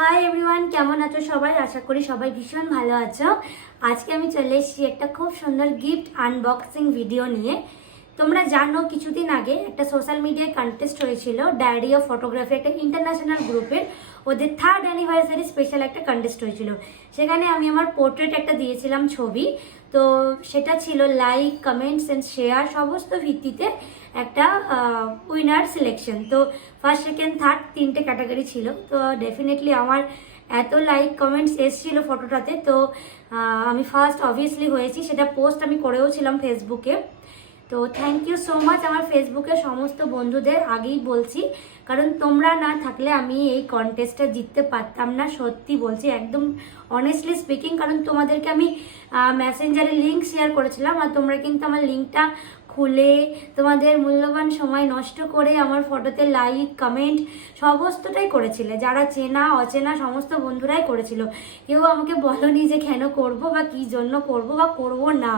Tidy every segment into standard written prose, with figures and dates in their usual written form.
Hi everyone, কেমন আছো সবাই? আশা করি সবাই ভীষণ ভালো আছো। আজকে আমি চলে এসেছি একটা খুব সুন্দর গিফট আনবক্সিং ভিডিও নিয়ে। তোমরা জানো কিছুদিন আগে একটা সোশ্যাল মিডিয়ায় কন্টেস্ট হয়েছিল, ডায়েরি অফ ফটোগ্রাফি, একটা ইন্টারন্যাশনাল গ্রুপের ওদের 3rd অ্যানিভার্সারি স্পেশাল একটা কন্টেস্ট হয়েছিল। সেখানে আমি আমার পোর্ট্রেট একটা দিয়েছিলাম ছবি। তো সেটা ছিল লাইক, কমেন্টস অ্যান্ড শেয়ার সমস্ত ভিত্তিতে একটা উইনার সিলেকশন। তো ফার্স্ট, সেকেন্ড, থার্ড 3টে ক্যাটাগরি ছিল। তো ডেফিনেটলি আমার এত লাইক কমেন্টস এসেছিল ফটোটাতে, তো আমি ফার্স্ট অবভিয়াসলি হয়েছি। সেটা পোস্ট আমি করেও ছিলাম ফেসবুকে। তো থ্যাংক ইউ সো মাচ আমার ফেসবুকের সমস্ত বন্ধুদের, আগেই বলছি, কারণ তোমরা না থাকলে আমি এই কন্টেস্টটা জিততে পারতাম না। সত্যি বলছি, একদম অনেস্টলি স্পিকিং, কারণ তোমাদেরকে আমি মেসেঞ্জারে লিঙ্ক শেয়ার করেছিলাম, আর তোমরা কিন্তু আমার লিঙ্কটা খুলে তোমাদের মূল্যবান সময় নষ্ট করে আমার ফটোতে লাইক, কমেন্ট সমস্তটাই করেছিলে। যারা চেনা অচেনা সমস্ত বন্ধুরাই করেছিল। কেউ আমাকে বলোনি যে কেন করব বা কী জন্য করব বা করব না,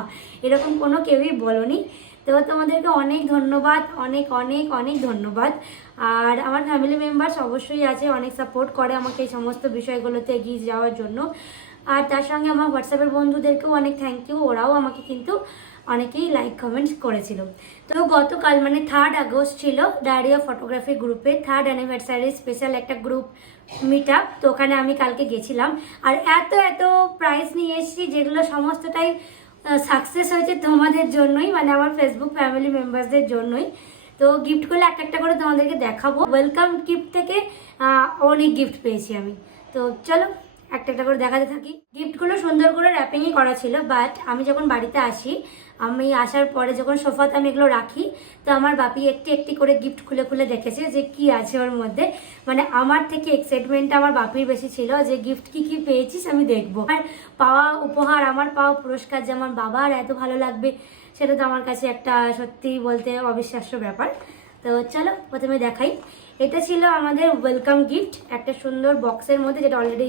এরকম কোনো কেউই বলোনি। তো তোমাদেরকে অনেক ধন্যবাদ, অনেক অনেক অনেক ধন্যবাদ। আর আমার ফ্যামিলি মেম্বার্স অবশ্যই আছে, অনেক সাপোর্ট করে আমাকে এই সমস্ত বিষয়গুলোতে এগিয়ে যাওয়ার জন্য। আর তার সঙ্গে আমার হোয়াটসঅ্যাপের বন্ধুদেরকেও অনেক থ্যাংক ইউ, ওরাও আমাকে কিন্তু অনেকেই লাইক কমেন্টস করেছিল। তো গতকাল মানে 3rd আগস্ট ছিল ডায়েরি অফ ফটোগ্রাফি গ্রুপের 3rd অ্যানিভার্সারি স্পেশাল একটা গ্রুপ মিট আপ। তো ওখানে আমি কালকে গেছিলাম, আর এত এত প্রাইজ নিয়ে এসেছি, যেগুলো সমস্তটাই সাকসেস হয়েছে তোমাদের জন্যই, মানে আমার ফেসবুক ফ্যামিলি মেম্বার্সদের জন্যই। তো গিফটগুলো একটা একটা করে তোমাদেরকে দেখাবো। ওয়েলকাম গিফট থেকে অনেক গিফট পেয়েছি আমি। তো চলো একটা একটা করে দেখাতে থাকি। গিফটগুলো সুন্দর করে র্যাপিংই করা ছিল, বাট আমি যখন বাড়িতে আসি, আমি আসার পরে যখন সোফাতে আমি এগুলো রাখি, তো আমার বাপি একটি একটি করে গিফট খুলে খুলে দেখেছে যে কি আছে ওর মধ্যে। মানে আমার থেকে এক্সাইটমেন্টটা আমার বাপির বেশি ছিল যে গিফট কি কি পেয়েছিস আমি দেখবো। আর পাওয়া উপহার, আমার পাওয়া পুরস্কার যে আমার বাবার এত ভালো লাগবে, সেটা তো আমার কাছে একটা সত্যি বলতে অবিশ্বাস্য ব্যাপার। তো চলো প্রথমে দেখাই। এটা ছিল আমাদের ওয়েলকাম গিফট, একটা সুন্দর বক্সের মধ্যে, যেটা অলরেডি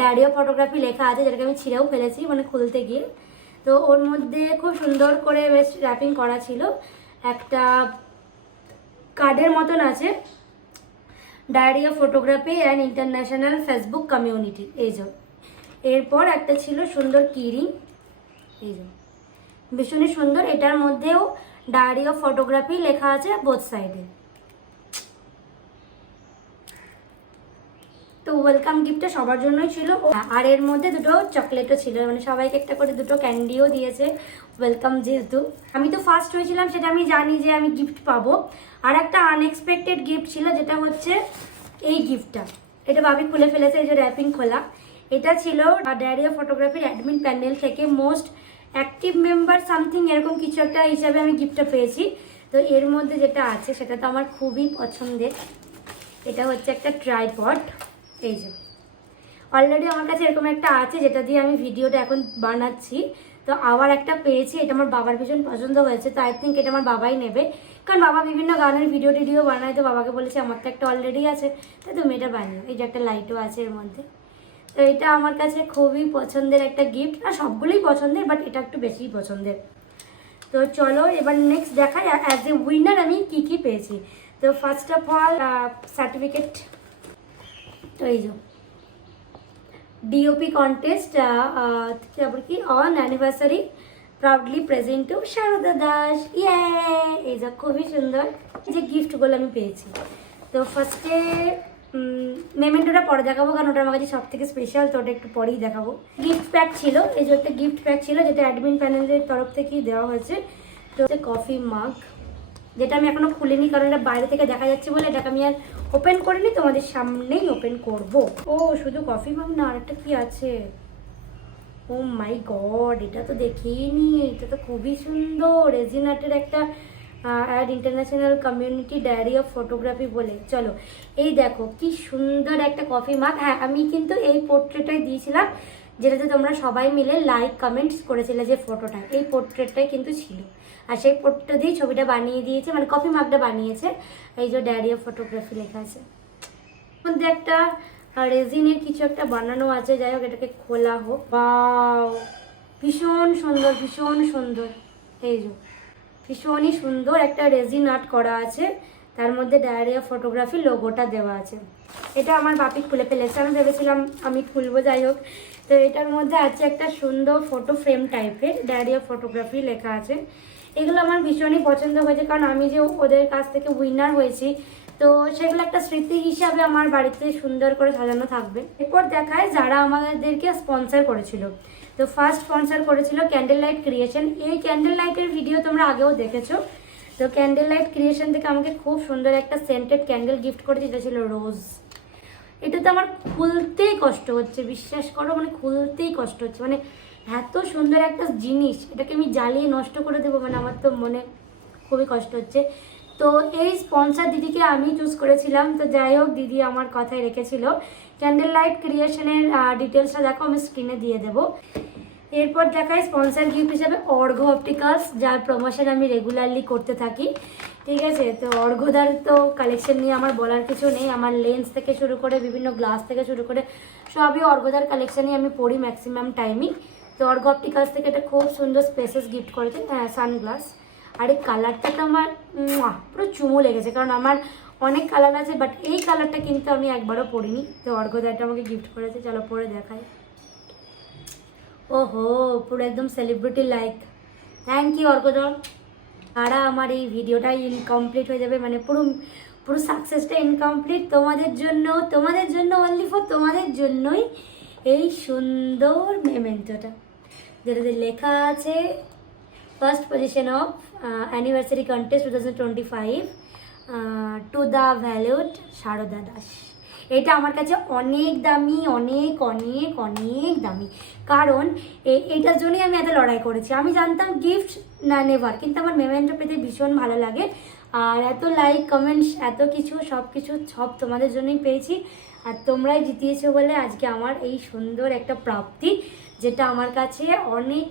ডায়েরি অফ ফটোগ্রাফি লেখা আছে, যেটাকে আমি ছিঁড়েও ফেলেছি মানে খুলতে গিয়ে। তো ওর মধ্যে খুব সুন্দর করে বেশ র্যাপিং করা ছিল। একটা কার্ডের মতন আছে, diary of photography and international Facebook community, এই যে। এরপর একটা ছিল সুন্দর কিরিং, এই যে ভীষণই সুন্দর। এটার মধ্যেও ডায়েরি অফ ফটোগ্রাফি লেখা আছে বোথ সাইডে। তো ওয়েলকাম গিফটটা সবার জন্যই ছিল। আর এর মধ্যে দুটো চকলেটও ছিল, মানে সবাইকে একটা করে দুটো ক্যান্ডিও দিয়েছে ওয়েলকাম যেহেতু। আমি তো ফার্স্ট হয়েছিলাম, সেটা আমি জানি যে আমি গিফট পাবো। আর একটা আনএক্সপেক্টেড গিফট ছিল, যেটা হচ্ছে এই গিফটটা। এটা ভাবি খুলে ফেলেছে, এই যে র্যাপিং খোলা। এটা ছিল ডায়েরি অফ ফটোগ্রাফির অ্যাডমিন প্যানেল থেকে মোস্ট অ্যাক্টিভ মেম্বার সামথিং এরকম কিছু একটা হিসাবে আমি গিফটটা পেয়েছি। তো এর মধ্যে যেটা আছে সেটা তো আমার খুবই পছন্দের। এটা হচ্ছে একটা ট্রাইপড, এই যে। অলরেডি আমার কাছে এরকম একটা আছে, যেটা দিয়ে আমি ভিডিওটা এখন বানাচ্ছি। তো আবার একটা পেয়েছি, এটা আমার বাবার ভীষণ পছন্দ হয়েছে। তো আই থিঙ্ক এটা আমার বাবাই নেবে, কারণ বাবা বিভিন্ন গানের ভিডিও টিডিও বানায়। তো বাবাকে বলেছে আমার তো একটা অলরেডি আছে, তাই তুমি এটা বানিও। এই যে একটা লাইটও আছে এর মধ্যে। তো এটা আমার কাছে খুবই পছন্দের একটা গিফট। আর সবগুলোই পছন্দের, বাট এটা একটু বেশিই পছন্দের। তো চলো এবার নেক্সট দেখাই অ্যাজ এ উইনার আমি কি কি পেয়েছি। তো ফার্স্ট অফ অল সার্টিফিকেট। তো এই যে ডিওপি কন্টেস্ট, তারপর কি on anniversary proudly present to Sharada Das, ইয়ে। এই যে খুবই সুন্দর যে গিফটগুলো আমি পেয়েছি। তো ফার্স্টে মেমেন্টোটা পরে দেখাবো, কারণ ওটা আমার কাছে সব থেকে স্পেশাল, তো ওটা একটু পরেই দেখাবো। গিফট প্যাক ছিল, এই যে একটা গিফট প্যাক ছিল, যেটা অ্যাডমিন প্যানেলের তরফ থেকেই দেওয়া হয়েছে। তো কফি মাগ, যেটা আমি এখনো খুলিনি, কারণ এটা বাইরে থেকে দেখা যাচ্ছে বলে এটাকে আমি আর ওপেন করিনি, তোমাদের সামনেই ওপেন করব। ও শুধু কফি মাগ না, আরেকটা কি আছে, ও মাই গড, এটা তো দেখিনি। এটা তো খুবই সুন্দর, রেজিন আর্টের একটা ad, international community diary of photography বলে। চলো এই দেখো কি সুন্দর একটা কফি মাগ। হ্যাঁ, আমি কিন্তু এই পোর্ট্রেটটাই দিয়েছিলাম, যেটাতে তোমরা সবাই মিলে লাইক কমেন্টস করেছিলে যে ফটোটা, এই পোর্ট্রেটটাই কিন্তু ছিল। আর সেই পোর্ট্রেট দিয়ে ছবিটা বানিয়ে দিয়েছে, মানে কফি মাগটা বানিয়েছে। এই যে ডায়েরি অফ ফটোগ্রাফি লেখা আছে। মধ্যে একটা রেজিনের কিছু একটা বানানো আছে, যাই হোক এটাকে খোলা হোক। ওয়াও, ভীষণ সুন্দর, ভীষণ সুন্দর। এই যে ভীষণই সুন্দর একটা রেজিন আর্ট করা আছে, তার মধ্যে ডায়েরি অফ ফটোগ্রাফি লোগোটা দেওয়া আছে। এটা আমার বাপি খুলে ফেলেছে, আমি ভেবেছিলাম আমি খুলবো, যাই হোক। তো এটার মধ্যে আছে একটা সুন্দর ফটো ফ্রেম টাইপের ডায়েরি অফ ফটোগ্রাফি লেখা আছে। এগুলো আমার ভীষণই পছন্দ হয়েছে, কারণ আমি যে ওদের কাছ থেকে উইনার হয়েছি, তো সেগুলো একটা স্মৃতি হিসাবে আমার বাড়িতে সুন্দর করে সাজানো থাকবে। এরপর দেখায় যারা আমাদেরকে স্পন্সর করেছিল। তো ফার্স্ট স্পন্সর করেছিল ক্যান্ডেল লাইট ক্রিয়েশন। এই ক্যান্ডেল লাইটের ভিডিও তোমরা আগেও দেখেছো। তো ক্যান্ডেল লাইট ক্রিয়েশন থেকে আমাকে খুব সুন্দর একটা সেন্টেড ক্যান্ডেল গিফট করে দিতে ছিল, রোজ। এটা তো আমার খুলতেই কষ্ট হচ্ছে, বিশ্বাস করো, মানে খুলতেই কষ্ট হচ্ছে। মানে এত সুন্দর একটা জিনিস, এটাকে আমি জ্বালিয়ে নষ্ট করে দেবো, মানে আমার তো মনে খুবই কষ্ট হচ্ছে। তো এই স্পন্সর দিদিকে আমি চুজ করেছিলাম। তো যাই হোক, দিদি আমার কথাই রেখেছিল। ক্যান্ডেল লাইট ক্রিয়েশনের ডিটেলসটা দেখো, আমি স্ক্রিনে দিয়ে দেবো। এরপর দেখায় স্পন্সর গিফট হিসাবে অর্ঘ্য অপটিক্যালস, যার প্রমোশন আমি রেগুলারলি করতে থাকি, ঠিক আছে। তো অর্ঘ্যদার তো কালেকশন নিয়ে আমার বলার কিছু নেই। আমার লেন্স থেকে শুরু করে বিভিন্ন গ্লাস থেকে শুরু করে সবই অর্ঘ্যদার কালেকশনই আমি পড়ি ম্যাক্সিমাম টাইমই। তো অর্ঘ্য অপটিক্যালস থেকে একটা খুব সুন্দর স্পেসেস গিফট করেছে, সানগ্লাস। আর এই কালারটা তো আমার পুরো চুমু লেগেছে, কারণ আমার অনেক কালার আছে, বাট এই কালারটা কিন্তু আমি একবারও পরিনি। তো অর্ঘ্যদাটা আমাকে গিফট করেছে, চলো পরে দেখাই। ওহো, পুরো একদম সেলিব্রিটি লাইক। থ্যাংক ইউ অর্ঘ্যদা। তারা আমার এই ভিডিওটা ইনকমপ্লিট হয়ে যাবে, মানে পুরো পুরো সাকসেসটা ইনকমপ্লিট তোমাদের জন্য অনলি ফর তোমাদের জন্যই এই সুন্দর মেমেন্টোটা, যেটাতে লেখা আছে first position of anniversary contest 2025 to the valued Sarada Das. এটা আমার কাছে অনেক দামি, অনেক অনেক অনেক দামি, কারণ এইটার জন্যই আমি এত লড়াই করেছি। আমি জানতাম গিফট না নেভার, কিন্তু আমার মেমেন্টো পেতে ভীষণ ভালো লাগে। আর এত লাইক কমেন্টস এত কিছু সব তোমাদের জন্যই পেয়েছি, আর তোমরাই জিতিয়েছো বলে আজকে আমার এই সুন্দর একটা প্রাপ্তি, যেটা আমার কাছে অনেক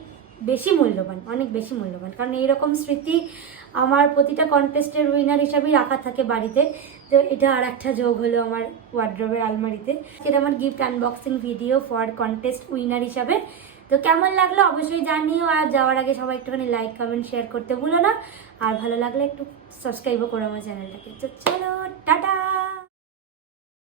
বেশি মূল্যবান, কারণ এইরকম স্মৃতি আমার প্রতিটা কন্টেস্টের উইনার হিসাবেই রাখা থাকে বাড়িতে। তো এটা আর একটা যোগ হলো আমার ওয়ার্ড্রোবের আলমারিতে। এটা আমার gift unboxing video for contest winner হিসাবে। তো কেমন লাগলো অবশ্যই জানিও, আর যাওয়ার আগে সবাই একটুখানি লাইক কমেন্ট শেয়ার করতে ভুলো না, আর ভালো লাগলে একটু সাবস্ক্রাইবও করো আমার চ্যানেলটাকে। তো চলো, টাটা।